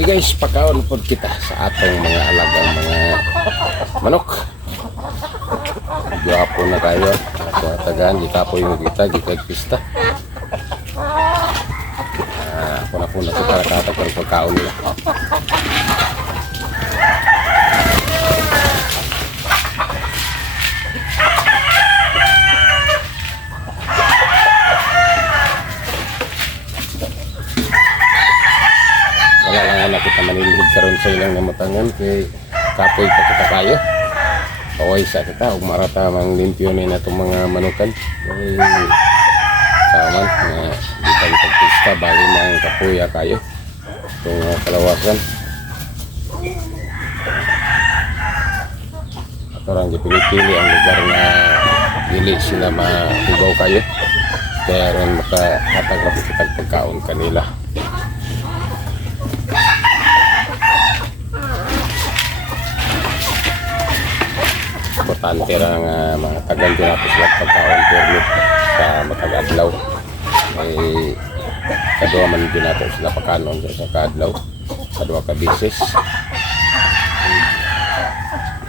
Okay guys, pagkaon po kita sa atong mga alagang mga manok. Gwapo na kayo. Ato tagaan, gikapoy mo kita, gikagpista. Ako na po na ito para katag ng pagkaon nila. Wala lang na kita manilihid karon sa ilang namutangan kay kapoy pa kita kayo. Paway sa kita ug marata mang limpyo ni natong mga manukan. Kay kaman na bitang pagpista bali mang kapoy kayo. Itong kalawasan. At orang dipili-pili ang lugar na dili sila mahugaw kayo. Kaya ron makahatag ako kitag pagkaon kanila. Importante lang mga tagal din natin sila pagkaon permit sa matag-adlaw. May kadua man din natin sila pagkanon sa kadlaw. Kadua ka bisis.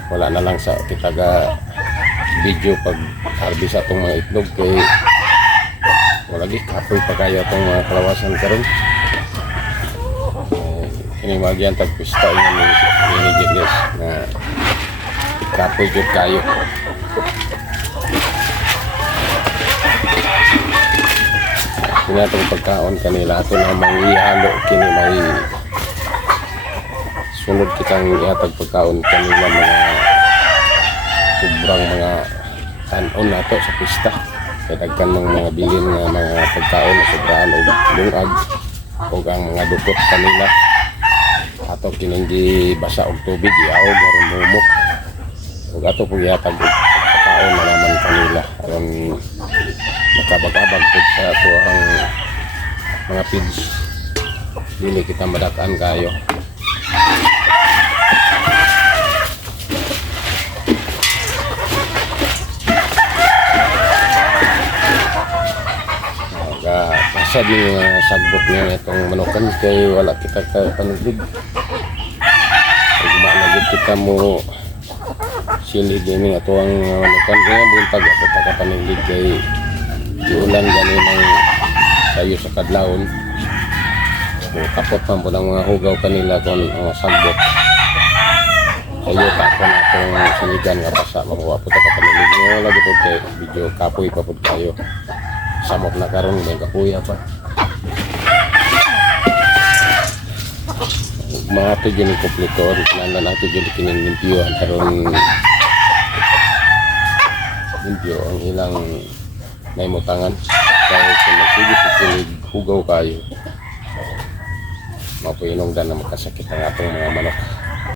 Wala na lang sa kitaga video pag harvest atong mga itlog kay wala gi kapoy pa kayo atong mga kalawasan karon. Ini magian tagpista ini guys na kapoy jud kayo. Kini atong pagkaon kanila ato na manghihalo kini may sunod kitang ihatag pagkaon kanila mga sobrang mga tanon nato sa pista. Kay daghan ng mga bilin nga mga pagkaon na sobraan og lungag ug ang mga dukot kanila ato kining gibasa og tubig iaog aron mumok. Ug ato po ihatag pagkaon na naman kanila aron makabag-abag po sa ato ang mga feeds. Dili kita madakan kayo. Asa din yung sagbot niya itong manukan kay wala kita kapanugid. Ug malagid kita mo silid ini ato ang manukan kaya buntag ako kapanugid kay diulan gani ng sayo sa kadlawon. Kapot man po ng mga hugaw kanila kung sagbot. Sayo pa ko na itong sinigan nga basa makuha po kapanugid. Wala po kay video kapoy pa po tayo. Samot na karon ng kapuya pa. Mga ito dyan yung kompletor. Kailangan natin dyan kinilimpyoan. Karon limpyo ang ilang naimutangan. Kaya kung nagsigit-sigit hugaw kayo, mapuinong na makasakit ang atong mga manok.